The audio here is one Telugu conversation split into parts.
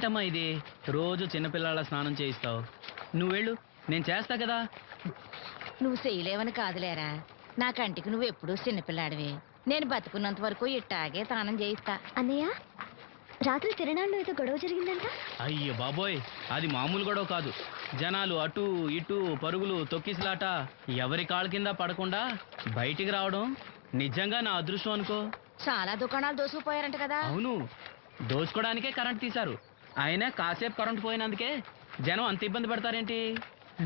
ఏంటమ్మా ఇది? రోజు చిన్నపిల్లల స్నానం చేయిస్తావు. నువ్వు వెళ్ళు, నేను చేస్తా కదా. నువ్వు చేయలేవని కాదులేరా, నా కంటికి నువ్వు ఎప్పుడూ చిన్నపిల్లాడివి. నేను బతుకున్నంత వరకు ఇట్టాగే స్నానం చేయిస్తా. అన్నయ్య, రాత్రి తిరణాల్లో ఏదో గొడవ జరిగిందంట. అయ్యో బాబోయ్, అది మామూలు గొడవ కాదు. జనాలు అటు ఇటు పరుగులు, తొక్కిసలాట. ఎవరి కాళ్ళ కింద పడకుండా బయటికి రావడం నిజంగా నా అదృష్టం అనుకో. చాలా దుకాణాలు దోసుకుపోయారంట కదా. అవును, దోచుకోవడానికే కరెంట్ తీశారు. అయినా కాసేపు కరెంట్ పోయినందుకే జనం అంత ఇబ్బంది పడతారేంటి?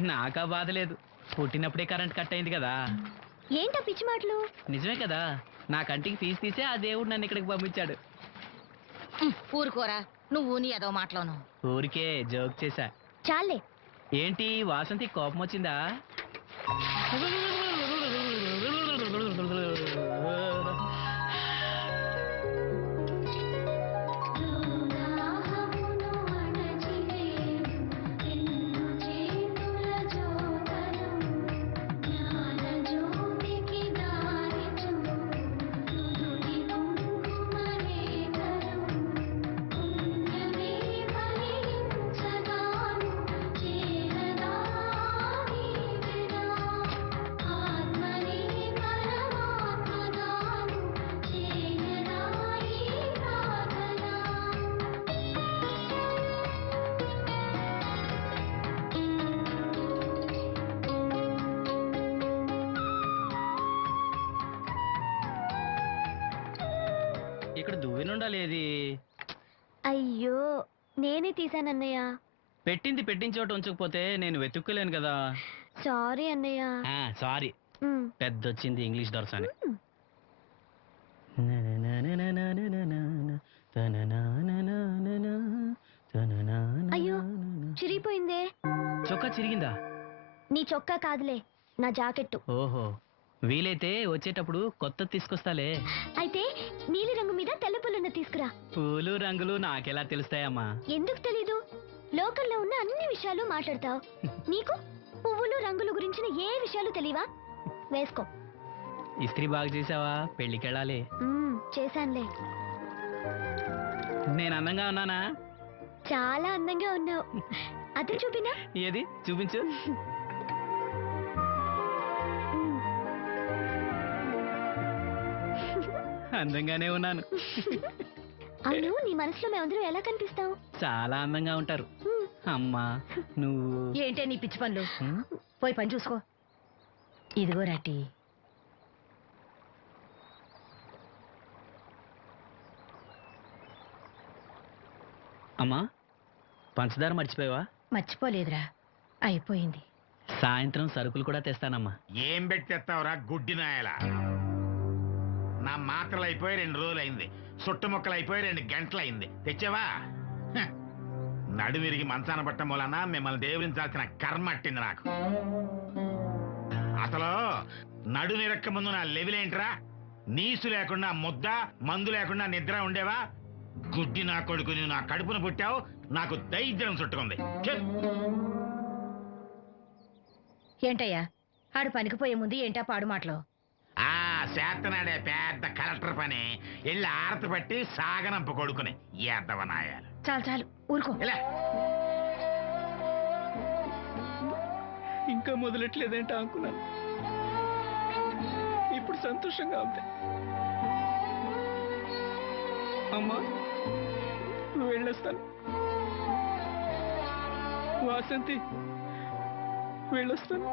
నాకా బాధ లేదు, పుట్టినప్పుడే కరెంట్ కట్ అయింది కదా. ఏంటా పిచ్చి మాటలు? నిజమే కదా, నా కంటికి ఫీజు తీసే ఆ దేవుడు నన్ను ఇక్కడికి పంపించాడు. ఊరుకోరా, నువ్వు నీ ఏదో మాటలోను. ఊరికే జోక్ చేశా. చాలే. ఏంటి వాసంతి కోపం వచ్చిందా? ఇక్కడ దువ్వెనుండాలేది? అయ్యో, నేనే తీసానన్నయ్య. పెట్టిన చోట ఉంచకపోతే నేను వెతుక్కోలేను కదా. సారీ అన్నయ్య. సారీ. పెద్దొచ్చింది ఇంగ్లీష్ దొరసాని. అయ్యో, చిరిగిపోయిందే. చొక్కా చిరిగిందా? నీ చొక్కా కాదులే, నా జాకెట్టు. ఓహో, వీలైతే వచ్చేటప్పుడు కొత్త తీసుకొస్తాలే. అయితే నీలి రంగు మీద తెల్ల పుల్లున్న తీసుకురా. పూలు రంగులు నాకెలా తెలుస్తాయమ్మా? ఎందుకు తెలీదు? లోకల్లో ఉన్న అన్ని విషయాలు మాట్లాడతావు. నీకు పువ్వులు రంగులు గురించిన ఏ విషయాలు తెలియవా? వేసుకో. ఇస్త్రీ బాగా చేసావా? పెళ్ళికెళ్ళాలి. చేశానులే. నేను అందంగా ఉన్నానా? చాలా అందంగా ఉన్నావు. అది చూపినా? ఏది చూపించు. అందంగానే ఉన్నాను. అవును, నీ మనసులో మేమందరూ ఎలా కనిపిస్తావు? చాలా అందంగా ఉంటారు. అమ్మా నువ్వు ఏంటే నీ పిచ్చి పనులు? పోయి పని చూసుకో. ఇదిగో రాటి. అమ్మా, పంచదార మర్చిపోయావా? మర్చిపోలేదురా, అయిపోయింది. సాయంత్రం సరుకులు కూడా తెస్తానమ్మా. ఏం పెట్టి తెస్తావురా గుడ్డి నాయలా? నా మాత్రలు అయిపోయి 2 రోజులు అయింది, చుట్టుముక్కలు అయిపోయి 2 గంటలు అయింది. తెచ్చావా? నడుమిరిగి మంచాన పట్ట మూలన మిమ్మల్ని దేవుడించాల్సిన కర్మ అట్టింది నాకు. అసలు నడుమిరక్క ముందు నా లెవెలేంట్రా? నీసు లేకుండా ముద్ద, మందు లేకుండా నిద్ర ఉండేవా? గుడ్డి నా కొడుకు, నువ్వు నా కడుపును పుట్టావు, నాకు దైద్యం చుట్టుకుంది. ఏంటయ్యా, ఆడు పనికి పోయే ముందు ఏంటా పాడు మాటలు? చేతనాడే పెద్ద కలెక్టర్ పని. వెళ్ళి ఆరతి పట్టి సాగనంప కొడుకుని ఎద్దవనాయాలు. చాలు చాలు, ఊరుకో. ఇంకా మొదలెట్లేదేంటా అనుకున్నాను. ఇప్పుడు సంతోషంగా ఉంది. అమ్మా, వెళ్ళొస్తాను. వాసంతి, వెళ్ళొస్తాను.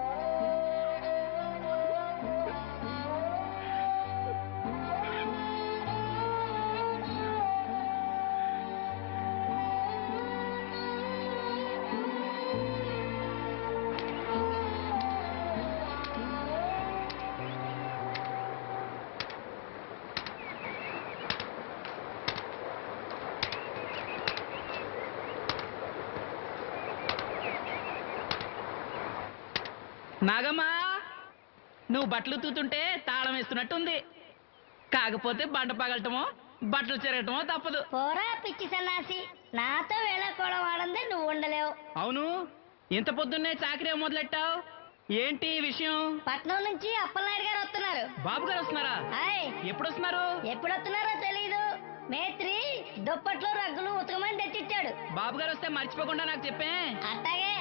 నాగమ్మా, నువ్వు బట్టలు తూతుంటే తాళం వేస్తున్నట్టుంది. కాకపోతే బండ పగలటమో బట్టలు చెరగటమో తప్పదు. పోరా పిచ్చి సన్నాసి, నాతో వేళకోవడం వాడందే నువ్వు ఉండలేవు. అవును, ఇంత పొద్దున్నే చాకరీ మొదలెట్టావు? ఏంటి విషయం? పట్నం నుంచి అప్పలనాయుడు గారు వస్తున్నారు. బాబు గారు వస్తున్నారా? ఎప్పుడు వస్తున్నారు? ఎప్పుడు వస్తున్నారో తెలీదు. మేత్రి దుప్పట్లో రగ్గులు ఉతకమని తెచ్చిచ్చాడు. బాబు గారు వస్తే మర్చిపోకుండా నాకు చెప్పే. అట్టాగే.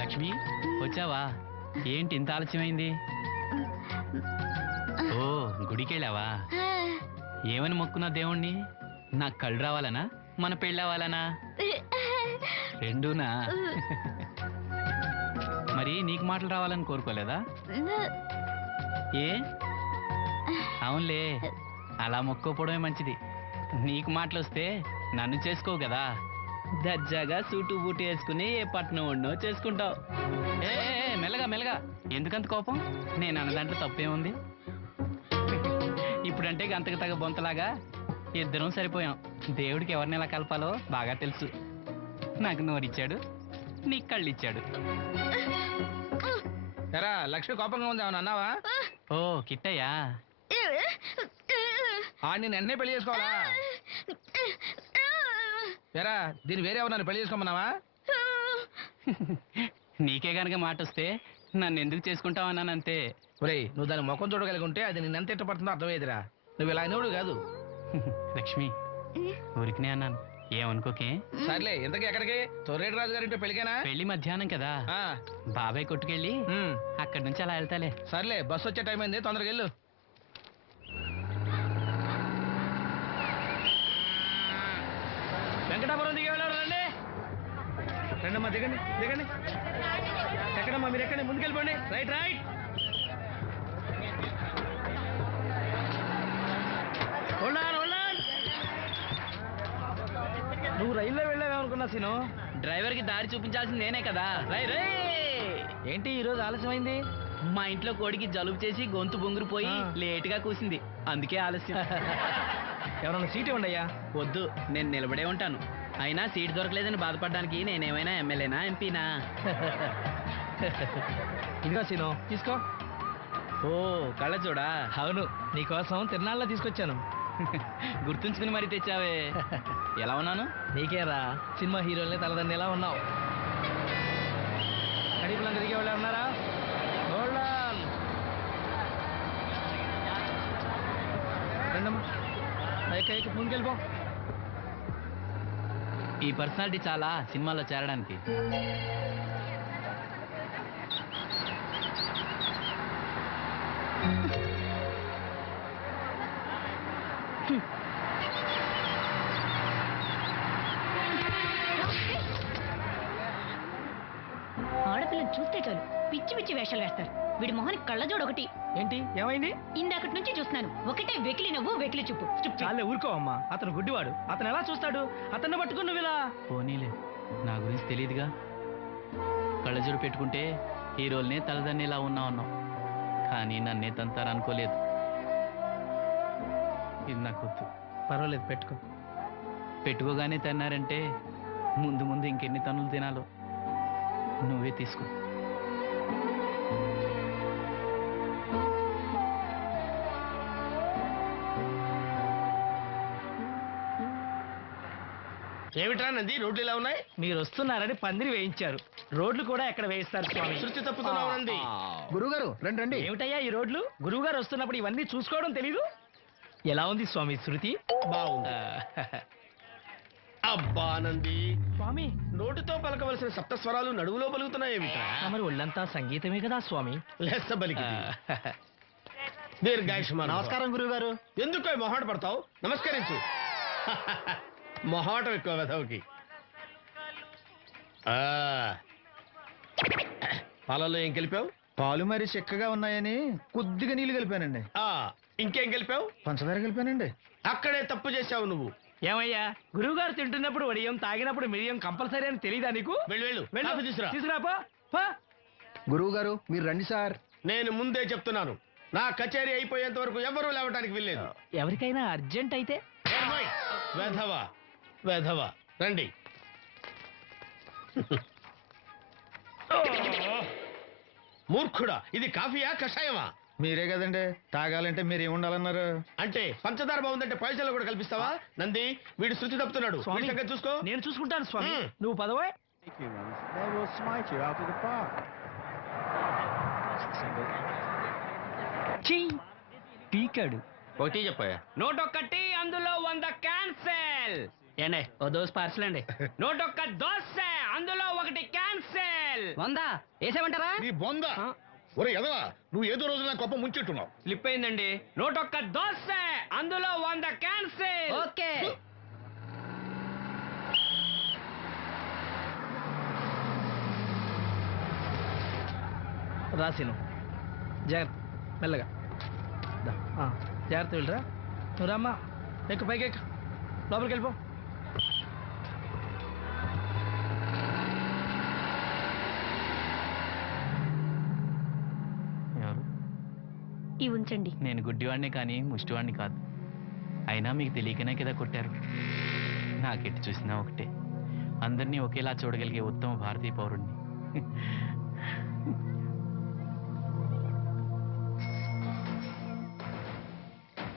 లక్ష్మి వచ్చావా? ఏంటి ఇంత ఆలస్యమైంది? ఓ గుడికెళ్ళావా? ఏమని మొక్కున్నా దేవుణ్ణి? నాకు కళ్ళు రావాలనా, మన పెళ్ళవాలనా? రెండూనా? మరి నీకు మాటలు రావాలని కోరుకోలేదా? ఏ అవునులే, అలా మొక్కోపోవడమే మంచిది. నీకు మాటలు వస్తే నన్ను చేసుకోవు కదా, దర్జాగా సూటు బూటు వేసుకుని ఏ పట్నం ఉండో చేసుకుంటావు. ఏ మెల్లగా మెల్లగా, ఎందుకంత కోపం? నేను అన్న దాంట్లో తప్పేముంది? ఇప్పుడంటే గంతకు తగ్గ బొంతలాగా ఇద్దరం సరిపోయాం. దేవుడికి ఎవరిని ఎలా కలపాలో బాగా తెలుసు. నాకు నోరిచ్చాడు, నీకు కళ్ళు ఇచ్చాడు. ఎరా లక్ష్మి కోపంగా ఉంది, ఏమన్నా అన్నావా? ఓ కిట్టయ్యా, నేను వెంటనే పెళ్లి చేసుకోవాలా? ఎరా దీన్ని వేరే ఎవరు పెళ్లి చేసుకోమన్నావా? నీకే గనక మాట వస్తే నన్ను ఎందుకు చేసుకుంటావు అన్నానంతే. ఒరేయ్, నువ్వు దాని ముఖం చూడగలిగి ఉంటే అది నిన్ను ఎంత ఇష్టపడుతుందో అర్థమయ్యేదిరా. నువ్వు ఇలా అయినోడు కాదు. లక్ష్మి ఊరికినే అన్నాను, ఏమనుకోకే. సర్లే, ఇంతకీ ఎక్కడికి? తొర్రేటి రాజు గారింటే పెళ్ళికేనా? పెళ్లి మధ్యాహ్నం కదా, ఆ, బాబాయ్ కొట్టుకెళ్ళి అక్కడి నుంచి అలా వెళ్తాలే. సర్లే, బస్సు వచ్చే టైం అయింది, తొందరగా వెళ్ళు. వెంకటాపురం దిగే వెళ్ళారు. రండి రండమ్మా, దిగండి దిగండి. ఎక్కడమ్మా మీరు? ఎక్కండి, ముందుకెళ్ళిపోండి. Right right. నువ్వు రైల్లో వెళ్ళావేమనుకున్నా సీను. డ్రైవర్ కి దారి చూపించాల్సింది నేనే కదా. రై రే. ఏంటి ఈ రోజు ఆలస్యమైంది? మా ఇంట్లో కోడికి జలుబు చేసి గొంతు బొంగురుపోయి లేటుగా కూసింది, అందుకే ఆలస్యం. ఎవరన్నా సీట్ ఇవ్వండి అయ్యా. వద్దు, నేను నిలబడే ఉంటాను. అయినా సీట్ దొరకలేదని బాధపడడానికి నేనేమైనా ఎమ్మెల్యేనా, ఎంపీనా? ఇదిగో సీను, తీసుకో. ఓ కళ్ళ చూడా. అవును, నీకోసం తిరునాళ్ళ తీసుకొచ్చాను. గుర్తుంచుకుని మరి తెచ్చావే. ఎలా ఉన్నాను? నీకేరా, సినిమా హీరోల్ని తలదండి ఎలా ఉన్నావు? కడిపులంక దిగే వాళ్ళు ఉన్నారా? రండమ్మా, ముందుకెళ్ళిపో. ఈ పర్సనాలిటీ చాలా సినిమాలో చేరడానికి. ఆడపిల్లని చూస్తే చాలు పిచ్చి పిచ్చి వేషాలు వేస్తారు. వీడి మొహానికి కళ్ళజోడు ఒకటి. ఏంటి ఏమైంది? ఇందాకటి నుంచి చూస్తున్నాను, ఒకటే వెకిలి నవ్వు వెకిలి చూపు. చాలే ఊరుకో అమ్మా, అతను గుడ్డివాడు. అతను ఎలా చూస్తాడు? అతన్ని పట్టుకుని నువ్వు ఇలా. పోనీలే, నా గురించి తెలియదుగా. కళ్ళజోడు పెట్టుకుంటే హీరోల్నే తలదన్నేలా ఉన్నావు, కానీ నన్నే తంతారనుకోలేదు. ఇది నాకు వద్దు. పర్వాలేదు, పెట్టుకో. పెట్టుకోగానే తన్నారంటే ముందు ముందు ఇంకెన్ని తన్నులు తినాలో నువ్వే తీసుకో. ఏమిట్రా నంది, రోడ్లు ఇలా ఉన్నాయి? మీరు వస్తున్నారని పందిరి వేయించారు. రోడ్లు కూడా ఎక్కడ వేయిస్తారు స్వామి? శృతి తప్పుతున్నావు నంది. గురుగారు రండి రండి. ఏమిటయ్యా ఈ రోడ్లు? గురువు గారు వస్తున్నప్పుడు ఇవన్నీ చూసుకోవడం తెలీదు? ఎలా ఉంది స్వామి శృతి? బాగుంది. అబ్బా నంది, స్వామి నోటితో పలకవలసిన సప్తస్వరాలు నడువులో పలుకుతున్నాయేమిట్రా? మరి ఒళ్ళంతా సంగీతమే కదా స్వామి. లెస్స బలికి దీర్ఘాయుష్మాన్. నమస్కారం గురువుగారు. ఎందుకు మొహాట పడతావు? నమస్కరించు. మొహాటం ఎక్కువ వెధవుకి. పాలలో ఏం కలిపావు? పాలు మరి చిక్కగా ఉన్నాయని కొద్దిగా నీళ్లు కలిపానండి. ఇంకేం కలిపావు? పంచదార కలిపానండి. అక్కడే తప్పు చేశావు నువ్వు. ఏమయ్యా, గురువు గారు తింటున్నప్పుడు వడియం, తాగినప్పుడు మిరియం కంపల్సరీ అని తెలీదా నీకు? వెళ్ళు వెళ్ళు, కాఫీ తీసురా. తీసుకురాపో. గురువు గారు మీరు రండి సార్. నేను ముందే చెప్తున్నాను, నా కచేరీ అయిపోయేంత వరకు ఎవరూ లేవటానికి వెళ్ళలేదు. ఎవరికైనా అర్జెంట్ అయితే? మూర్ఖుడా, ఇది కాఫీయా కషాయమా? మీరే కదండి తాగాలంటే మీరు ఏముండాలన్నారు? అంటే పంచదార బాగుందంటే పైసలు కూడా కల్పిస్తావా? నంది, వీడు శృతి తప్పుతున్నాడు. స్వామి, వీడి సంగతి చూసుకో. నేను చూసుకుంటాను స్వామి. మ్మ్. నువ్వు పదవే. They will smite you out of the park. పీకాడు. ఒకటి చెప్పాయా? 101 అందులో 100 క్యాన్సెల్. ఏండే ఓ దోస్ పార్సల్ అండి. 101 దోశ అందులో 1 క్యాన్సెల్. 100 వేసేమంటారా? నీ బొంద ఒరే ఎదవా, నువ్వు ఏదో రోజు నా గొప్ప ముంచెట్టున్నావు. స్లిప్ అయిందండి. 101 దోశ అందులో 100 క్యాన్సెల్. ఓకే. రాసిను జాగ్రత్త, మెల్లగా దా. జాగ్రత్త వెళ్ళరా. నువ్వు రామ్మా, ఎక్కు పైకి ఎక్కు, లోపలికి వెళ్ళిపో. ఎవరు? ఇవి ఉంచండి. నేను గుడ్డివాడినే కానీ ముష్టివాడిని కాదు. అయినా మీకు తెలియకనే కదా కొట్టారు. నాకెట్టి చూసినా ఒకటే, అందరినీ ఒకేలా చూడగలిగే ఉత్తమ భారతీయ పౌరుణ్ణి.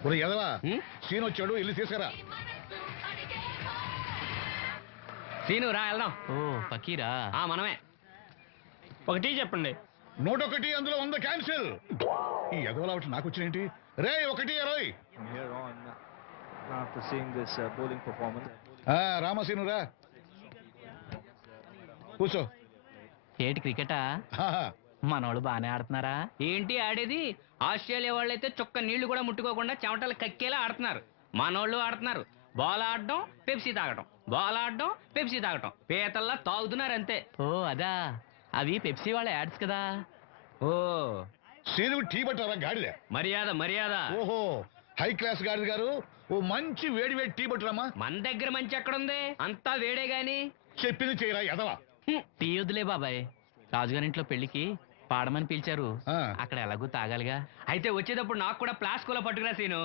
ఒరే ఎదవా, సీన్ వచ్చాడు, ఇల్లు తీసుకురా. సీను రా వెళ్దాం. ఓ ఫకీరా. మనమే. ఒకటి చెప్పండి. 101 అందులో 100 క్యాన్సిల్. ఈ ఎదవలా ఒకటి నాకు వచ్చినేంటి? రే 1-20. From here on, after seeing this bowling performance, రామసీను రా, కూర్చో. ఏటి క్రికెటా? ఆహా. మనోళ్ళు బాగానే ఆడుతున్నారా? ఏంటి ఆడేది? ఆస్ట్రేలియా వాళ్ళైతే చొక్క నీళ్లు కూడా ముట్టుకోకుండా చెమటలు కక్కేలా ఆడుతున్నారు. మనోళ్ళు ఆడుతున్నారు బాల్ ఆడడం, పెప్సీ తాగడం, బాల్ ఆడడం, పెప్సీ తాగడం, పీతల్లా తాగుతున్నారు అంతే. ఓ అదా, అవి పెప్సీ వాళ్ళ యాడ్స్ కదా. ఓ సీను టీ పట్టారా గాడిద? మర్యాద మర్యాద. ఓహో, హై క్లాస్ గాడిద గారు, ఓ మంచి వేడి వేడి టీ పట్టురామా. మన దగ్గర మంచి ఎక్కడుంది, అంతా వేడే గాని. చెప్పింది చేయరా ఎదవా. టీ వద్దులే బాబాయ్, రాజుగారింట్లో పెళ్లికి పాడమని పిలిచారు. ఆ. అక్కడ ఎలాగూ తాగాలిగా. అయితే వచ్చేటప్పుడు నాకు కూడా ప్లాస్కోలో పట్టుకురా సీను.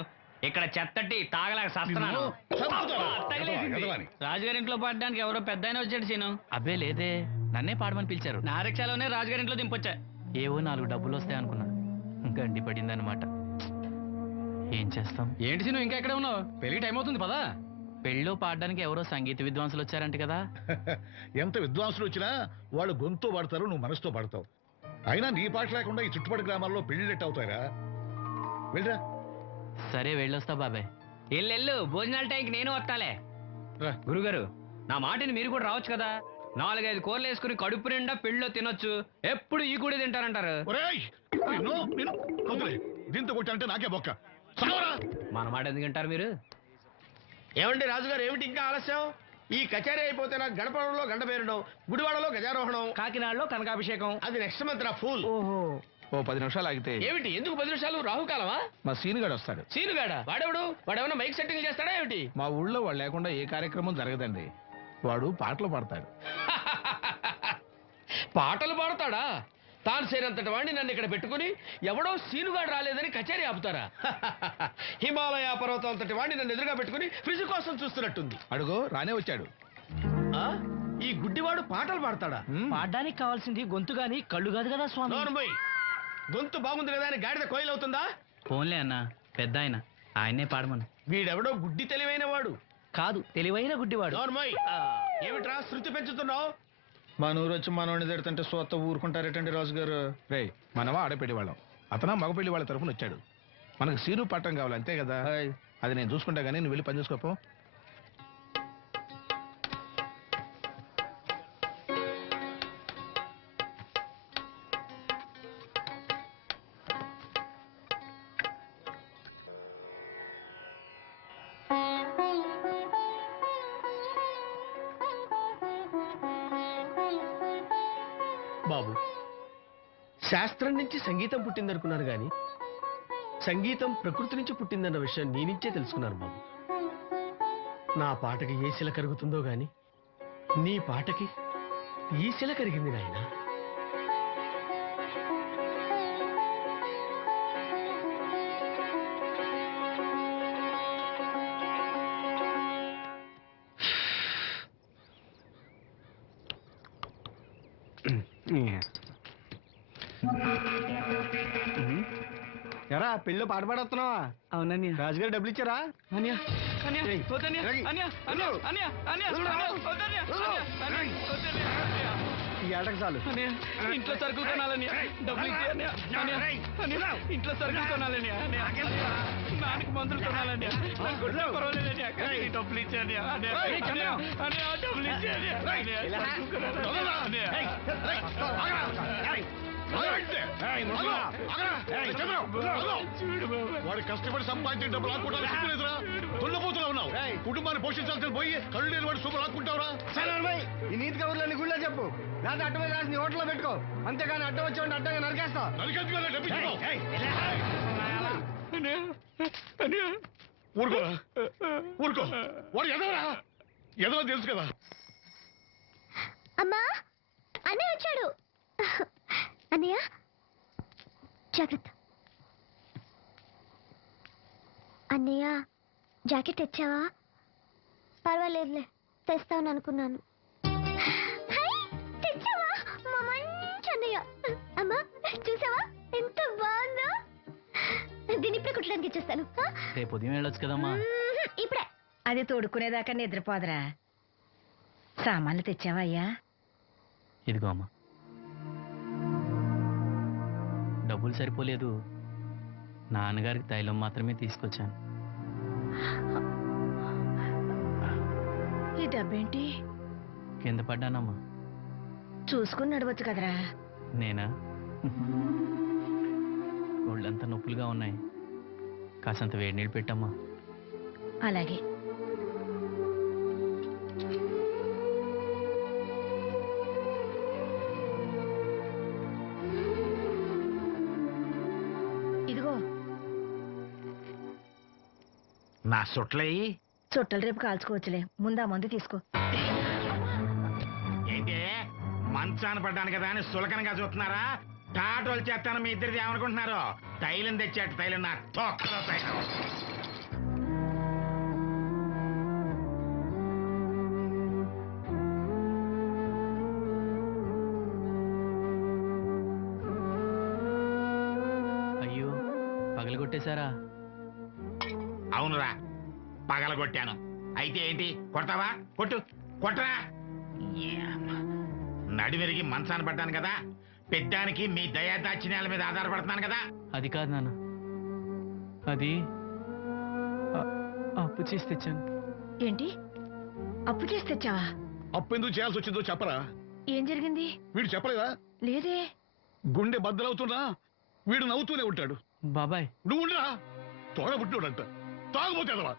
ఇక్కడ చెత్తటి తాగలేక సస్తున్నాను. నిన్ను చంపుతాను. అబ్బా, తగిలేసింది. ఎదవా అని. రాజుగారింట్లో పడడానికి ఎవరో పెద్ద ఆయన వచ్చాడు సీను. అబ్బే లేదే, నన్నే పాడమని పిలిచారు. నా రిక్షాలోనే రాజుగారింట్లో దింపొచ్చా. ఏవో 4 డబ్బులు వస్తాయి అనుకున్నా, గండి పడిందనమాట. ఏం చేస్తాం? ఏంటి సీను ఇంకా ఎక్కడ ఉన్నావు? పెళ్లి టైం అవుతుంది పదా. పెళ్ళిలో పాడడానికి ఎవరో సంగీత విద్వాంసులు వచ్చారంట కదా. ఎంత విద్వాంసులు వచ్చినా వాళ్ళు గొంతు పడతారు, నువ్వు మనసుతో పడతావు. అయినా నీ పాట లేకుండా ఈ చుట్టుపక్కల గ్రామాల్లో పెళ్లిళ్ళెట్ అవుతారా? వెళ్ళరా. సరే వెళ్ళొస్తా బాబాయ్. ఎల్లెళ్ళు, భోజనాల టైంకి నేను వస్తాలే. గురుగారు, నా మాటిని మీరు కూడా రావచ్చు కదా. 4-5 కూరలు వేసుకుని కడుపు నిండా పెళ్ళిలో తినొచ్చు. ఎప్పుడు ఈ కూడి తింటారంటారు. ఒరేయ్, నిన్ను వదిలే. దీంతో కొట్టాలంటే నాకే బొక్క. సావరా. మన మాట ఎందుకు తింటారు మీరు? ఏమండి రాజుగారు, ఏమిటి ఇంకా ఆలస్యం? ఈ కచేరీ అయిపోతే నాకు గణపవరంలో గండ పేరడం, గుడివాడలో గజారోహణం, కాకినాడలో కనకాభిషేకం. అది నెక్స్ట్ మంత్ రా ఫూల్. ఓ 10 నిమిషాలు ఆగితే ఏమిటి, ఎందుకు 10 నిమిషాలు? రాహుకాలమా? మా సీనుగాడు వస్తాడు. సీనుగాడా? వాడేమన్నా మైక్ సెట్టింగ్ చేస్తాడా ఏమిటి? మా ఊళ్ళో వాడు లేకుండా ఏ కార్యక్రమం జరగదండి. వాడు పాటలు పాడతాడు. పాటలు పాడతాడా? తాను సేనంతటి వాడిని నన్ను ఇక్కడ పెట్టుకుని ఎవడో సీనుగాడు రాలేదని కచేరీ ఆపుతారా? హిమాలయ పర్వతం అంతటి వాడిని నన్ను ఎదురుగా పెట్టుకుని ఫ్రిజ్ కోసం చూస్తున్నట్టుంది. అడుగో రానే వచ్చాడు. ఆ? ఈ గుడ్డివాడు పాటలు పాడతాడా? పాడడానికి కావాల్సింది గొంతు గాని కళ్ళు కాదు కదా స్వామి. నోర్మోయ్, గొంతు బాగుంది కదా అని గాడిద కోయిల్ అవుతుందా? ఫోన్లే అన్న, పెద్ద ఆయన్నే పాడమను. వీడెవడో గుడ్డి తెలివైన వాడు. కాదు, తెలివైన గుడ్డివాడు. నోర్మోయ్, ఏమిట్రా శృతి పెంచుతున్నావు? మా నూరు వచ్చి మనోడిని తిడుతుంటే సొత్త ఊరుకుంటారేటండి రాజుగారు. రే, మనవా ఆడపెళ్లి వాళ్ళం, అతను మగపెళ్లి వాళ్ళ తరఫున వచ్చాడు. మనకు సీను పట్టం కావాలి అంతే కదా. అది నేను చూసుకుంటా గానీ నువ్వు వెళ్ళి పని చూసుకోపో. బాబు, శాస్త్రం నుంచి సంగీతం పుట్టిందనుకున్నారు గాని సంగీతం ప్రకృతి నుంచి పుట్టిందన్న విషయం నీ నుంచే తెలుసుకున్నాను బాబు. నా పాటకి ఏ శిల కరుగుతుందో గాని నీ పాటకి ఈ శిల కరిగింది నాయనా. ఎరా పెళ్ళి పాట పాడుతున్నావా? అవునన్య రాజుగారు డబ్బులు ఇచ్చారా? అన్య అన్య ఏయ్, వద్దన్య ఏయ్, అన్య అన్య అన్య అన్య వద్దన్య ఈ ఏటకు చాలు. అన్య ఇంట్లో సరుకులు కొనాలన్య డబ్బులు ఇచ్చి అన్య అన్య అన్య ఇంట్లో సరుకులు కొనాలన్య అన్య నాన్నకి మందులు కొనాలన్య నాకు కొట్టినా పర్వాలేదన్య కానీ డబ్బులు ఇచ్చి అన్య అన్య అన్య డబ్బులు ఇచ్చి అన్య అన్య సరుకులు కొనాలన్య వాడు కష్టపడి సంపాదించిన డబ్బులు ఆకుంటారా? దున్నపోతులా ఉన్నావు. కుటుంబాన్ని పోషించాల్సిన పోయి కళ్ళు లేని వాడు సొమ్ము లాక్కుంటావురా? ఈ నీతి కబుర్లన్నీ గుళ్ళో చెప్పు, లేదా అడ్డ మీద రాసి నీ హోటల్లో పెట్టుకో. అంతేగాని అడ్డం వచ్చి అడ్డంగా నరికేస్తా. నరికెందుకు డబ్బు ఇచ్చావు? ఊరుకోరా, ఊరుకో. వాడు ఎదవరా? ఎదవ తెలుసు కదా. అమ్మా అన్నయ్య వచ్చాడు. అన్నయ్య జాగ్రత్త. అన్నయ్య జాకెట్ తెచ్చావా? పర్వాలేదులే, తెస్తావని అనుకున్నాను. హై, తెచ్చావా? మా మంచి అన్నయ్య. అమ్మా చూసావా ఎంత బాగుందో? దీన్ని ఇప్పుడే కుట్టడానికి ఇచ్చేస్తాను. రేపు ఉదయం వెళ్ళొచ్చు కదమ్మా. ఇప్పుడే. అది తోడుకునేదాకా నిద్రపోదరా. సామాన్లు తెచ్చావా అయ్యా? ఇదిగో అమ్మా. డబ్బులు సరిపోలేదు, నాన్నగారికి తైలం మాత్రమే తీసుకొచ్చాను. ఈ డబ్బేంటి? కింద పడ్డానమ్మా. చూసుకుని నడవచ్చు కదరా. నేనా? ఒళ్ళంతా నొప్పులుగా ఉన్నాయి, కాసంత వేడి నీళ్ళు పెట్టమ్మా. అలాగే. ఇదిగో నా సొట్లయి చుట్టలు రేపు కాల్చుకోవచ్చులే, ముందా మందు తీసుకో. ఏంటి మంచాన పడ్డాను కదా అని సులకనగా చూస్తున్నారా? టాటోలు చేస్తాను మీ ఇద్దరిది ఏమనుకుంటున్నారు? తైలం తెచ్చాడు, తైలం నా తొక్కలో తైలం. అయ్యో, పగలగొట్టేశారా? అవునురా, పగలగొట్టాను. అయితే ఏంటి, కొడతావా? కొట్టు, కొట్టరా. నడివిరిగి మంచాన పడ్డాను కదా, పెద్దానికి మీ దయాదాక్షిణ్యాల మీద ఆధారపడుతున్నాను కదా. అది కాదు నాన్న, అది అప్పు చేసి తెచ్చాను. ఏంటి, అప్పు చేసి తెచ్చావా? అప్పు ఎందుకు చేయాల్సి వచ్చిందో చెప్పరా? ఏం జరిగింది? వీడు చెప్పలేదా? లేదే. గుండె బద్దలవుతున్నా వీడు నవ్వుతూనే ఉంటాడు. బాబాయ్, నువ్వు ఉండరా, తోడ పుట్టినోడంట, తాగుపోతే అదవా.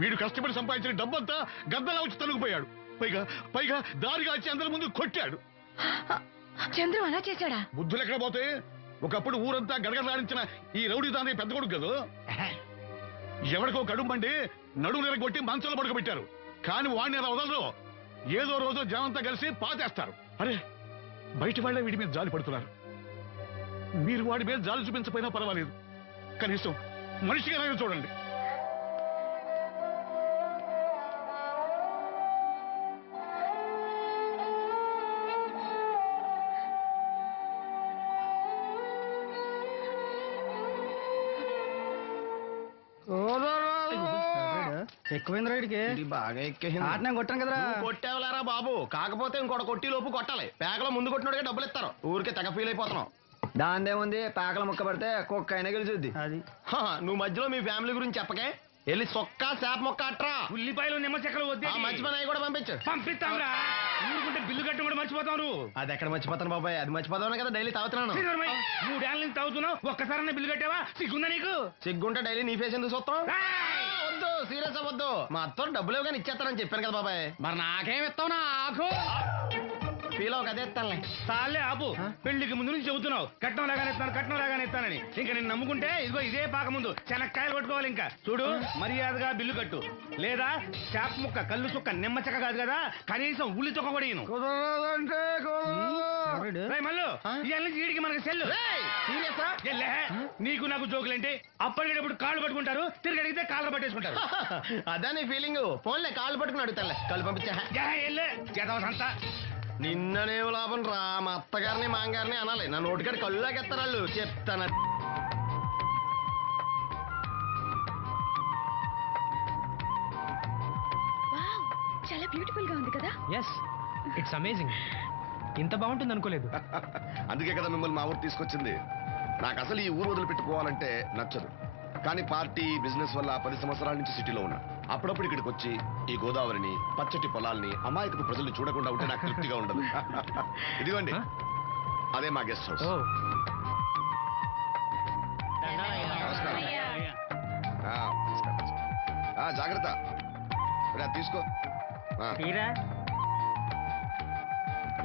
వీడు కష్టపడి సంపాదించిన డబ్బంతా గద్దలా వచ్చి తనుకుపోయాడు. పైగా పైగా దారిగా వచ్చి అందరి ముందు కొట్టాడు. చంద్రం అలా చేశాడా? బుద్ధులు ఎక్కడ పోతే, ఒకప్పుడు ఊరంతా గడగడలాడించిన ఈ రౌడీ దాని పెద్ద కొడుకు కదా. ఎవరికో కడుంబండి నడుము నిరగొట్టి మంచంలో పడుకోబెట్టారు. కానీ వాడిని అలా వదలరు. ఏదో రోజు జనంతా కలిసి పాతేస్తారు. అరే, బయట వాళ్ళే వీడి మీద జాలి పడుతున్నారు. మీరు వాడి మీద జాలి చూపించకపోయినా పర్వాలేదు, కనీసం మనిషిగా చూడండి. ఎక్కువైంది రైడ్కి. బాగా ఎక్కేసింది. ఆటనే కొట్టాను కదరా. కొట్టేవలేరా బాబు, కాకపోతే ఇంకోటి కొట్టి లోపు కొట్టాలి. పేకలో ముందు కొట్టినోడిగా డబ్బులు ఇస్తారు. ఊరికే తెగ ఫీల్ అయిపోతున్నావు. దాందేముంది, పేకల ముక్క పడితే కుక్క అయినా గెలిచుద్ది. అది నువ్వు మధ్యలో మీ ఫ్యామిలీ గురించి చెప్పకే. వెళ్ళి సొక్క చేప మొక్క అట్రా. ఉల్లిపాయలు నిమ్మ చెక్కలు వద్దే. మంచి పని అవి కూడా పంపించు. పంపిస్తాంరా. ఊరుకుంటే బిల్లు కట్టడం కూడా మర్చిపోతావు నువ్వు. అది ఎక్కడ మర్చిపోతాను బాబాయ్, అది మర్చిపోతావు కదా డైలీ తాగుతున్నాను. 3 ఏళ్ళ నుంచి తాగుతున్నావు, ఒక్కసారి బిల్లు కట్టావా? సిగ్గుందా నీకు? సిగ్గుంటే డైలీ నీ ఫేస్ ఎందుకు చూస్తాం? వద్దు, సీరియస్ అవ్వద్దు. మా అత్తో డబ్బులు ఇవ్వగానే ఇచ్చేస్తానని చెప్పాను కదా బాబాయ్. మరి నాకేం ఇస్తావు నాకు? ఫీల్ అవ్వక అదే ఇస్తానులే. చాలే ఆపు. పెళ్లికి ముందు నుంచి చెబుతున్నావు కట్నం లాగానే ఇస్తాను, కట్నం లాగానే ఇస్తానని. ఇంకా నేను నమ్ముకుంటే ఇదిగో ఇదే పాక ముందు చెనక్కాయలు కొట్టుకోవాలి. ఇంకా చూడు, మర్యాదగా బిల్లు కట్టు, లేదా చేప ముక్క, కళ్ళు చుక్క, నిమ్మ చెక్క కాదు కదా, కనీసం ఉల్లి తొక్క కూడా ఇయ్యను. మళ్ళీ ఇవాళ నుంచి వీడికి మనకి సెల్లు. ఎల్లే, నీకు నాకు జోకులేంటి? అప్పటికేటప్పుడు కాళ్ళు పట్టుకుంటారు, తిరిగి అడిగితే కాళ్ళు పట్టేసుకుంటారు. అదే నీ ఫీలింగ్. ఫోన్లే కాళ్ళు పట్టుకుని అడుగుతానులే. కళ్ళు పంపించా. అంతా నిన్ననే లాభం రా. మా అత్తగారిని మాంగారిని అనాలి. నా నోటికాడ కళ్ళు లాగేస్తారు వాళ్ళు. చెప్తాను. చాలా బ్యూటిఫుల్ గా ఉంది కదా. Yes, it's amazing. ఇంత బాగుంటుంది అనుకోలేదు. అందుకే కదా మిమ్మల్ని మా ఊరు తీసుకొచ్చింది. నాకు అసలు ఈ ఊరు వదిలిపెట్టుకోవాలంటే నచ్చదు. కానీ పార్టీ బిజినెస్ వల్ల 10 సంవత్సరాల నుంచి సిటీలో ఉన్నా. అప్పుడప్పుడు ఇక్కడికి వచ్చి ఈ గోదావరిని, పచ్చటి పొలాల్ని, అమాయకపు ప్రజల్ని చూడకుండా ఉంటే నాకు తృప్తిగా ఉండదు. ఇదిగోండి, అదే మా గెస్ట్ హౌస్. నమస్కారం. జాగ్రత్త, తీసుకో.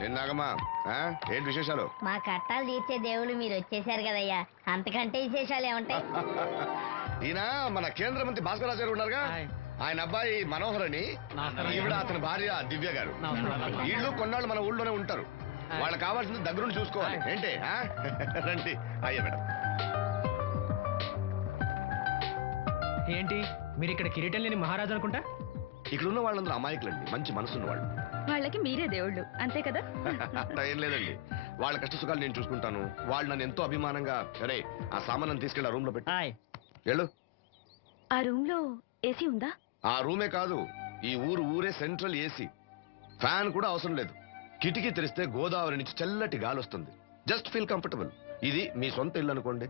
ఏం నాగమ్మా, ఏంటి విశేషాలు? మా కట్టాలు తీర్చే దేవుళ్ళు మీరు వచ్చేసారు కదయ్యా, అంతకంటే విశేషాలు ఏముంటాయి? ఈయన మన కేంద్ర మంత్రి భాస్కర్ రాజు గారు ఉన్నారుగా, ఆయన అబ్బాయి మనోహర్ అని, ఈవిడ అతని భార్య దివ్య గారు. వీళ్ళు కొన్నాళ్ళు మన ఊళ్ళోనే ఉంటారు. వాళ్ళకి కావాల్సింది దగ్గరుండి చూసుకోవాలి. ఏంటి రండి. అయ్యా మేడం. ఏంటి మీరు ఇక్కడ కిరీటం లేని మహారాజు అనుకుంటా? ఇక్కడ ఉన్న వాళ్ళందరూ అమాయకులండి, మంచి మనసున్న వాళ్ళు. వాళ్ళకి మీరే దేవుళ్ళు అంతే కదా. అట్లా ఏం లేదండి, వాళ్ళ కష్ట సుఖాలు నేను చూసుకుంటాను. వాళ్ళు నన్ను ఎంతో అభిమానంగా, అరే ఆ సామాన్లను తీసుకెళ్ళి ఆ రూమ్ లో పెట్టి వెళ్ళు. ఆ రూమ్ లో ఏసీ ఉందా? ఆ రూమే కాదు, ఈ ఊరే సెంట్రల్ ఏసీ. ఫ్యాన్ కూడా అవసరం లేదు. కిటికీ తెరిస్తే గోదావరి నుంచి చల్లటి గాలి వస్తుంది. Just feel comfortable. ఇది మీ సొంత ఇల్లు అనుకోండి.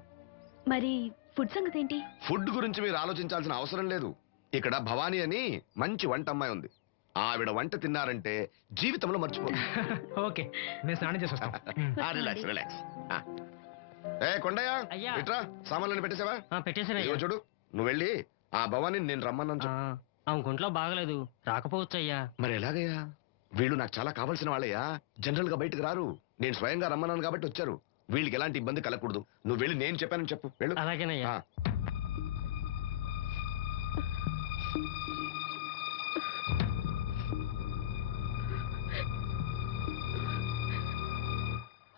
మరి ఫుడ్ సంగతి ఏంటి? ఫుడ్ గురించి మీరు ఆలోచించాల్సిన అవసరం లేదు. ఇక్కడ భవానీ అని మంచి వంట అమ్మాయి ఉంది. ఆవిడ వంట తిన్నారంటే జీవితంలో మర్చిపోదు. ఓకే, నేను స్నానం చేసి వస్తాను. Relax relax. ఏ కొండయ్య, ఇట్రా, సామాన్లను పెట్టేసావా? పెట్టేసారా? చూడు, నువ్వు వెళ్ళి ఆ భవానీ నేను రమ్మన్నాను చెప్పు. ఆమె గుంట్లో బాగలేదు, రాకపోవచ్చయ్యా. మరి ఎలాగయ్యా? వీళ్ళు నాకు చాలా కావాల్సిన వాళ్ళయ్యా. జనరల్ గా బయటకు రారు. నేను స్వయంగా రమ్మన్నాను కాబట్టి వచ్చారు. వీళ్ళకి ఎలాంటి ఇబ్బంది కలగకూడదు. నువ్వు వెళ్ళి నేను చెప్పానని చెప్పు. వెళ్ళు. అలాగేనయ్యా.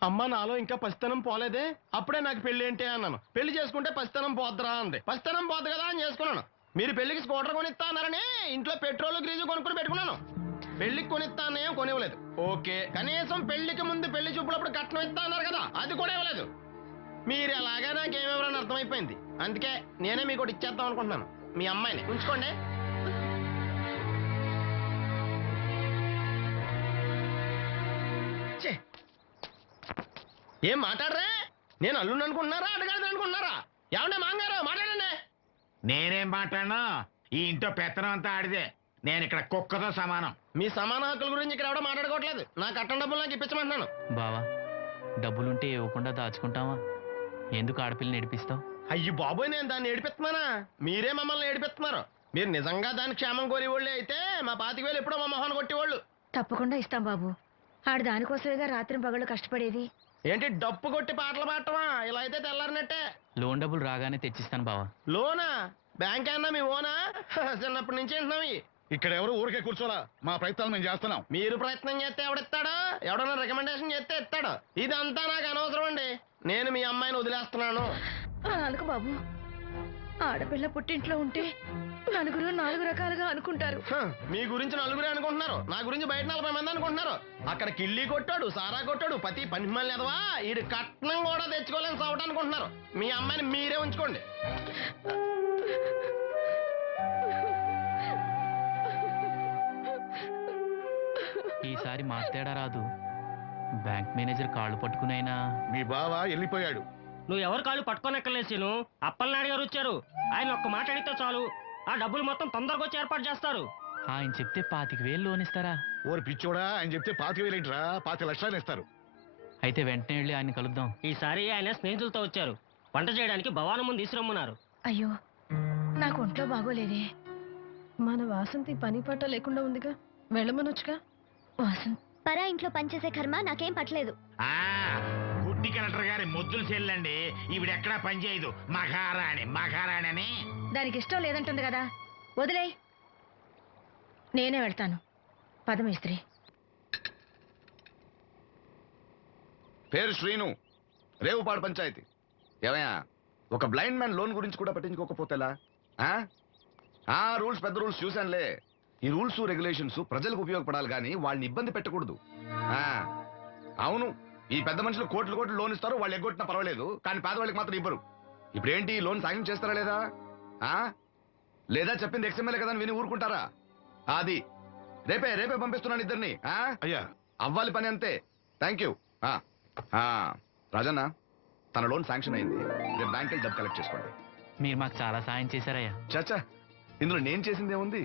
అమ్మ నాలో ఇంకా పసితనం పోలేదే, అప్పుడే నాకు పెళ్లి ఏంటి అన్నాను. పెళ్లి చేసుకుంటే పసితనం పోద్దురా అంది. పసితనం పోద్దు కదా అని చేసుకున్నాను. మీరు పెళ్లికి స్కూటర్ కొనిస్తా అన్నారని ఇంట్లో పెట్రోల్ గ్రీజు కొనుక్కుని పెట్టుకున్నాను. పెళ్లికి కొనిస్తా అన్నేం కొనివ్వలేదు. ఓకే, కనీసం పెళ్లికి ముందు పెళ్లి చూపులప్పుడు కట్నం ఇస్తా అన్నారు కదా, అది కూడా ఇవ్వలేదు. మీరు ఎలాగా నాకేమెవరని అర్థమైపోయింది. అందుకే నేనే మీకు ఒకటి ఇచ్చేద్దాం అనుకుంటున్నాను. మీ అమ్మాయిని ఉంచుకోండి. ఏం మాట్లాడరే? నేను అల్లుండి అనుకుంటున్నారా, అడగాలి అనుకుంటున్నారా? ఏమన్నా మాంగారు మాట్లాడండి. నేనేం మాట్లాడను, ఈ ఇంట్లో పెత్తనం అంతా ఆడిదే. నేను ఇక్కడ కుక్కతో సమానం. మీ సమాన హక్కుల గురించి ఇక్కడ ఎవడో మాట్లాడుకోవట్లేదు. నా కట్టం డబ్బులు నాకు ఇప్పించమంటున్నాను. బావా, డబ్బులుంటే ఇవ్వకుండా దాచుకుంటావా? ఎందుకు ఆడపిల్లని ఏడిపిస్తావు? అయ్యి బాబోయ్, నేను దాన్ని ఏడిపిస్తున్నానా? మీరే మమ్మల్ని ఏడిపిస్తున్నారు. మీరు నిజంగా దాని క్షేమం కోరేవాళ్ళే అయితే మా 25,000 ఎప్పుడో మా మొహాన్ని కొట్టేవాళ్ళు. తప్పకుండా ఇస్తాం బాబు. ఆడు దానికోసమేగా రాత్రి పగళ్ళు కష్టపడేది. ఏంటి డప్పు కొట్టి పాటలు పాడటమా? ఇలా అయితే తెల్లారినట్టే. లోన్ డబ్బులు రాగానే తెచ్చిస్తాను బావా. లోనా? బ్యాంక్ అన్నా మీ ఓనా? చిన్నప్పటి నుంచి వింటున్నాం. ఇక్కడ ఎవరు ఊరికే కూర్చోలా, మా ప్రయత్నాలు మేము చేస్తున్నాం. మీరు ప్రయత్నం చేస్తే ఎవడిస్తాడో, ఎవడన్నా రికమెండేషన్ చేస్తే ఇస్తాడు. ఇదంతా నాకు అనవసరం అండి. నేను మీ అమ్మాయిని వదిలేస్తున్నాను. అందుకు బాబు, ఆడపిల్ల పుట్టింట్లో ఉంటే నలుగురు 4 రకాలుగా అనుకుంటారు. మీ గురించి నలుగురే అనుకుంటున్నారు, నా గురించి బయట 40 మంది అనుకుంటున్నారు. అక్కడ కిళ్ళి కొట్టాడు, సారా కొట్టాడు, పతి పనిమల్ని ఎదవా, ఈడు కట్నం కూడా తెచ్చుకోలేని సవట అనుకుంటున్నారు. మీ అమ్మాయిని మీరే ఉంచుకోండి. ఈసారి మాట్లాడా రాదు. బ్యాంక్ మేనేజర్ కాళ్ళు పట్టుకునైనా. మీ బావ వెళ్ళిపోయాడు. నువ్వు ఎవరు కాళ్ళు పట్టుకోనక్కర్లేను. అప్పలనాయుడు గారు వచ్చారు. ఆయన ఒక్క మాట అడిగితే చాలు, ఆ డబ్బులు మొత్తం తొందరగా వచ్చి ఏర్పాటు చేస్తారు. ఆయన చెప్తే 25,000 లోన్ ఇస్తారా? ఓరి పిచ్చోడా, ఆయన చెప్తే 25,000 ఏంట్రా, 5 లక్షలు ఇస్తారు. అయితే వెంటనే వెళ్ళి ఆయన కలుద్దాం. ఈసారి ఆయన స్నేహితులతో వచ్చారు. వంట చేయడానికి భవానం ముందు తీసురమ్మన్నారు. అయ్యో, నాకు ఒంట్లో బాగోలేదే. మన వాసంతి పని పట్ట లేకుండా ఉందిగా, వెళ్ళమనొచ్చుగా. వాసంత్ పరా ఇంట్లో పనిచేసే కర్మ నాకేం పట్టలేదు. గుడ్డి కలెక్టర్ గారి ముద్దులు చెల్లండి. ఈవిడెక్కడా పనిచేయదు. మహారాణి అని. దానికి ఇష్టం లేదంటుంది కదా, వదిలేయ్. నేనే వెళ్తాను. పదమిస్త్రీ. పేరు శ్రీను, రేవుపాడు పంచాయతీ. ఏమయ్యా, ఒక బ్లైండ్ మ్యాన్ లోన్ గురించి కూడా పట్టించుకోకపోతేలా? రూల్స్ పెద్ద రూల్స్ చూశానులే. ఈ రూల్స్ రెగ్యులేషన్స్ ప్రజలకు ఉపయోగపడాలి కానీ వాళ్ళని ఇబ్బంది పెట్టకూడదు. అవును, ఈ పెద్ద మనుషులు కోట్లు లోన్ ఇస్తారు, వాళ్ళు ఎగ్గొట్టినా పర్వాలేదు, కానీ పేదవాళ్ళకి మాత్రం ఇవ్వరు. ఇప్పుడేంటి, లోన్ సాయం చేస్తారా లేదా? లేదా చెప్పింది ఎక్స్ఎంఎల్ఏ కదా అని విని ఊరుకుంటారా? అది రేపే పంపిస్తున్నాను ఇద్దరిని. అయ్యా అవ్వాలి పని అంతే. Thank you. రాజన్న, తన లోన్ శాంక్షన్ అయింది. రేపు బ్యాంక్ వెళ్ళి డబ్బు కలెక్ట్ చేసుకోండి. మీరు మాకు చాలా సాయం చేశారయ్యా. చాచా, ఇందులో నేను చేసింది ఏముంది?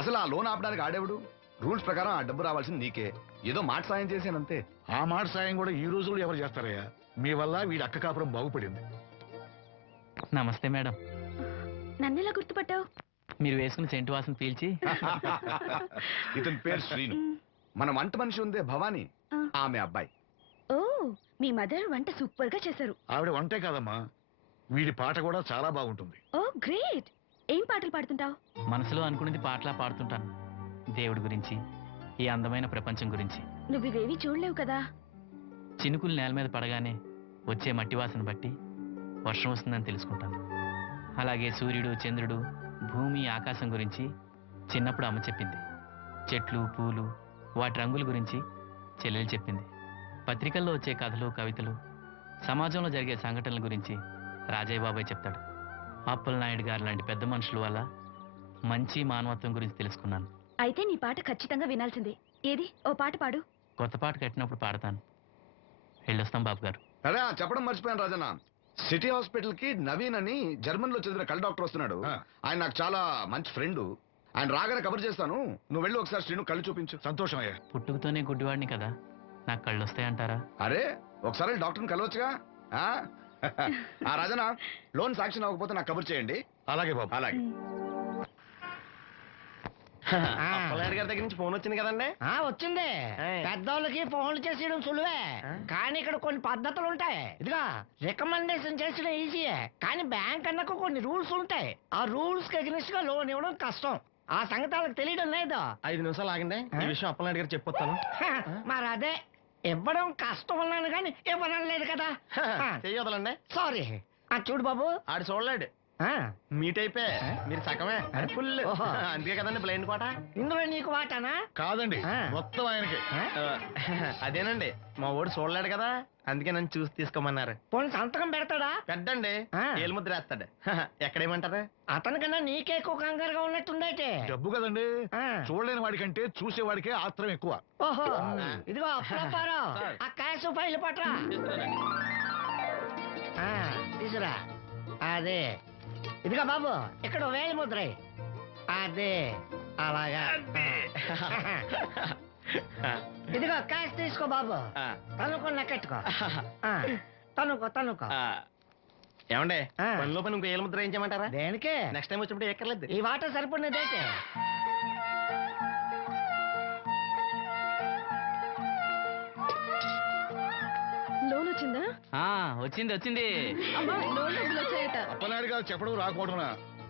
అసలు ఆ లోన్ ఆపడానికి ఆడేవుడు? రూల్స్ ప్రకారం ఆ డబ్బు రావాల్సింది నీకే. ఏదో మాట సాయం చేశానంతే. ఆ మాట సాయం కూడా ఈ రోజుల్లో ఎవరు చేస్తారయ్యా? మీ వల్ల వీడి అక్క కాపురం బాగుపడింది. నమస్తే మేడం. నన్నెలా గుర్తుపట్టావు? మీరు వేసుకున్న సెంటు వాసన పీల్చి. ఇతని పేరు శ్రీను. మన వంట మనిషి ఉందే భవానీ, ఆమె అబ్బాయి. ఓ, మీ మదర్ వంట సూపర్ గా చేశారు. ఆవిడ వంటే కాదమ్మా, వీడి పాట కూడా చాలా బాగుంటుంది. ఓ గ్రేట్. ఏం పాటలు పాడుతుంటావు? మనసులో అనుకున్నది పాటలా పాడుతుంటాను. దేవుడి గురించి, ఈ అందమైన ప్రపంచం గురించి. నువ్వు ఇవేవి చూడలేవు కదా. చినుకులు నేల మీద పడగానే వచ్చే మట్టి వాసన బట్టి వర్షం వస్తుందని తెలుసుకుంటాను. అలాగే సూర్యుడు, చంద్రుడు, భూమి, ఆకాశం గురించి చిన్నప్పుడు అమ్మ చెప్పింది. చెట్లు, పూలు, వాటి రంగుల గురించి చెల్లెలు చెప్పింది. పత్రికల్లో వచ్చే కథలు, కవితలు, సమాజంలో జరిగే సంఘటనల గురించి రాజయ్య బాబాయ్ చెప్తాడు. అప్పలనాయుడు గారు లాంటి పెద్ద మనుషుల వల్ల మంచి మానవత్వం గురించి తెలుసుకున్నాను. అయితే నీ పాట ఖచ్చితంగా వినాల్సిందే. ఏది, ఓ పాట పాడు. కొత్త పాట కట్టినప్పుడు పాడతాను. వెళ్ళొస్తాం బాబు గారు. అరే, చెప్పడం మర్చిపోయాను రాజన్న. సిటీ హాస్పిటల్ కి నవీన్ అని జర్మన్ లో చదివిన కళ్ళ డాక్టర్ వస్తున్నాడు. ఆయన నాకు చాలా మంచి ఫ్రెండ్. ఆయన రాగానే కవర్ చేస్తాను. నువ్వు వెళ్ళి ఒకసారి శ్రీను కళ్ళు చూపించు. సంతోషం అయ్యా. పుట్టుకతోనే గుడ్డివాడిని కదా, నాకు కళ్ళు వస్తాయంటారా? అరే, ఒకసారి డాక్టర్ని కలవచ్చుగా. రాజన్న, లోన్ శాంక్షన్ అవ్వకపోతే నాకు కబుర్ చేయండి. అలాగే బాబు. అలాగే. అప్పలనాయుడు గారి దగ్గర నుంచి ఫోన్ వచ్చింది కదండి? వచ్చింది. పెద్దోళ్ళకి ఫోన్లు చేసేయడం సులువే, కానీ ఇక్కడ కొన్ని పద్ధతులు ఉంటాయి. ఇదిగా రికమెండేషన్ చేసడం ఈజీయే, కానీ బ్యాంక్ అన్నకు కొన్ని రూల్స్ ఉంటాయి. ఆ రూల్స్ కి అగ్నిస్ట్ గా లోన్ ఇవ్వడం కష్టం. ఆ సంగతి వాళ్ళకి తెలియడం లేదు. 5 నిమిషాలు ఆగండి, ఈ విషయం అప్పలనాయుడు గారు చెప్పొస్తాను. మరి అదే ఇవ్వడం కష్టం అన్నాను కానీ ఇవ్వడం లేదు కదా. చెయ్యొదలండి. సారీ. చూడు బాబు, ఆడు చూడలేడు. మీ టైపే, మీరు సగమే, ఫుల్. అందుకే కదండి బ్లైండ్ కోట. ఇందులో నీకు వాటానా? కాదండి, మొత్తం ఆయనకి. అదేనండి, మా ఓడు చూడలేడు కదా, అందుకే నన్ను చూసి తీసుకోమన్నారు. పోనీ సంతకం పెడతాడా? పెద్దండి, ఏలు ముద్ర వేస్తాడు. ఎక్కడేమంటారు? అతనికన్నా నీకే ఎక్కువ కంగారుగా ఉన్నట్టుందైతే. డబ్బు కదండి, చూడలేని వాడికంటే చూసేవాడికే ఆత్రం ఎక్కువ. ఓహో, ఇదిగో అప్పారావు, ఆ క్యాష్ ఫైల్ పట్రా. తీసురా. అదే, ఇదిగో బాబు, ఇక్కడ వేలి ముద్ర. అదే, అలాగా. ఇదిగో క్యాష్ తీసుకో బాబు. తనుకో, లెక్కెట్టుకో. తనుకో. ఏమండే, పనిలో పని ఇంకో ఏలు ముద్ర ఏం చేయమంటారా? దేనికే? నెక్స్ట్ టైం వచ్చినప్పుడు ఎక్కర్లేదు. ఈ వాటర్ సరిపడినదైతే. లోన్ వచ్చిందా? వచ్చింది. అమ్మా, లోన్ డబ్బులు వచ్చాయట. అప్పలనాయుడు గారు చెప్పడం రాకపోవడం.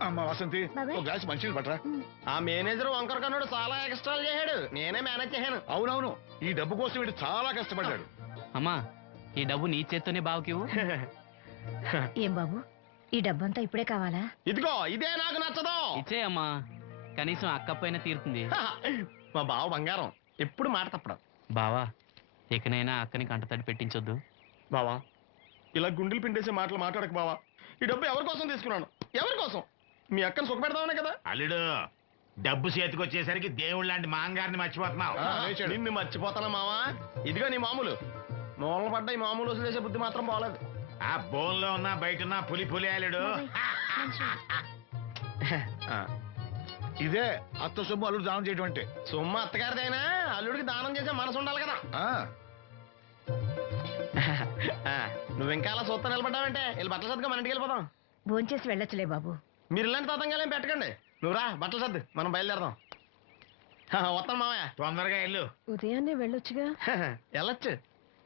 అమ్మ వసంతి, ఒక గ్లాస్ మంచినీళ్ళు పట్టరా. ఆ మేనేజర్ వంకర కన్నాడు, చాలా ఎక్స్ట్రాలు చేశాడు. నేనే మేనేజ్ చేశాను. అవునవును, ఈ డబ్బు కోసం వీడు చాలా కష్టపడ్డాడు. అమ్మా, ఈ డబ్బు నీ చేత్తోనే బావుకివు. ఏం బాబు, ఈ డబ్బంతా ఇప్పుడే కావాలా? ఇదిగో, ఇదే నాకు నచ్చదు. ఇచ్చేయమ్మా, కనీసం అక్కపైన తీరుతుంది. మా బావ బంగారం, ఎప్పుడు మాట తప్పడం. బావా, ఇకనైనా అక్కని కంటతడి పెట్టించొద్దు. బావా, ఇలా గుండెలు పిండేసే మాటలు మాట్లాడక బావా. ఈ డబ్బు ఎవరి కోసం తీసుకున్నాను? ఎవరి కోసం? మీ అక్కను సుఖపెడదామనే కదా. అల్లుడు, డబ్బు చేతికి వచ్చేసరికి దేవుడు లాంటి మాంగారిని మర్చిపోతున్నావు. నిన్ను మర్చిపోతానా మావా? ఇదిగో నీ మామూలు. మూలన పడ్డ ఈ మామూలు వసూలు చేసే బుద్ధి మాత్రం బాగలేదు. ఆ బోన్లో ఉన్నా బయట ఉన్నా పులి అల్లుడు. ఇదే అత్త సొమ్ము అల్లుడు దానం చేయడం అంటే. సొమ్ము అత్తగారిదైనా అల్లుడికి దానం చేసే మనసు ఉండాలి కదా. నువ్వు ఇంకా అలా సొత్త నిలబడ్డావంటే వీళ్ళు బట్టలు సర్దుగా మన ఇంటికి వెళ్ళిపోదాం. భోంచేసి వెళ్ళొచ్చులే బాబు. మీరు ఇలాంటి తతంగాలేం పెట్టకండి. నువ్వు రా, బట్టలు సర్దు, మనం బయలుదేరదాం. వస్తాను మామయ్య. తొందరగా వెళ్ళు. ఉదయాన్నే వెళ్ళొచ్చుగా. వెళ్ళొచ్చు,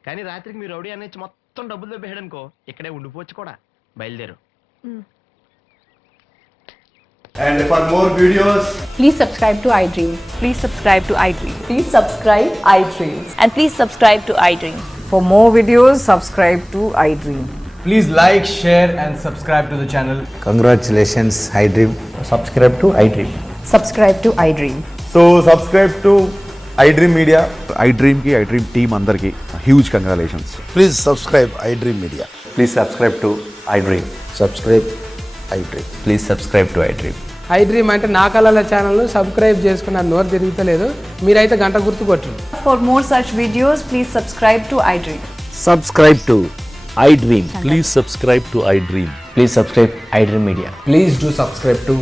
కానీ రాత్రికి మీరు రౌడీ అనేది మొత్తం డబ్బులు దొబ్బేయడనుకో, ఇక్కడే ఉండిపోవచ్చు కూడా. బయలుదేరు. And for more videos, please subscribe to iDream. Please subscribe to iDream. Please subscribe iDream. And please subscribe to iDream. For more videos, subscribe to iDream. please like, share and subscribe to the channel. Congratulations, iDream. Subscribe to iDream. Subscribe to iDream. So subscribe to iDream Media. iDream ki iDream team andarki huge congratulations. Please subscribe iDream Media. Please subscribe to iDream. Subscribe iDream. Please subscribe to iDream. I dream అంటే నా కళల ఛానల్ను సబ్స్క్రైబ్ చేసుకున్న నోరు తిరుగుతలేదు. మీరైతే గంట గుర్తు కొట్టండి. For more such videos, please subscribe to iDream. Subscribe to iDream. Please subscribe to iDream. Please subscribe iDream Media. Please do subscribe to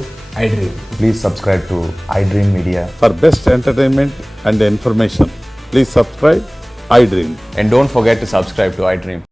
iDream. Please subscribe to iDream Media. For best entertainment and information, please subscribe iDream. And don't forget to subscribe to iDream.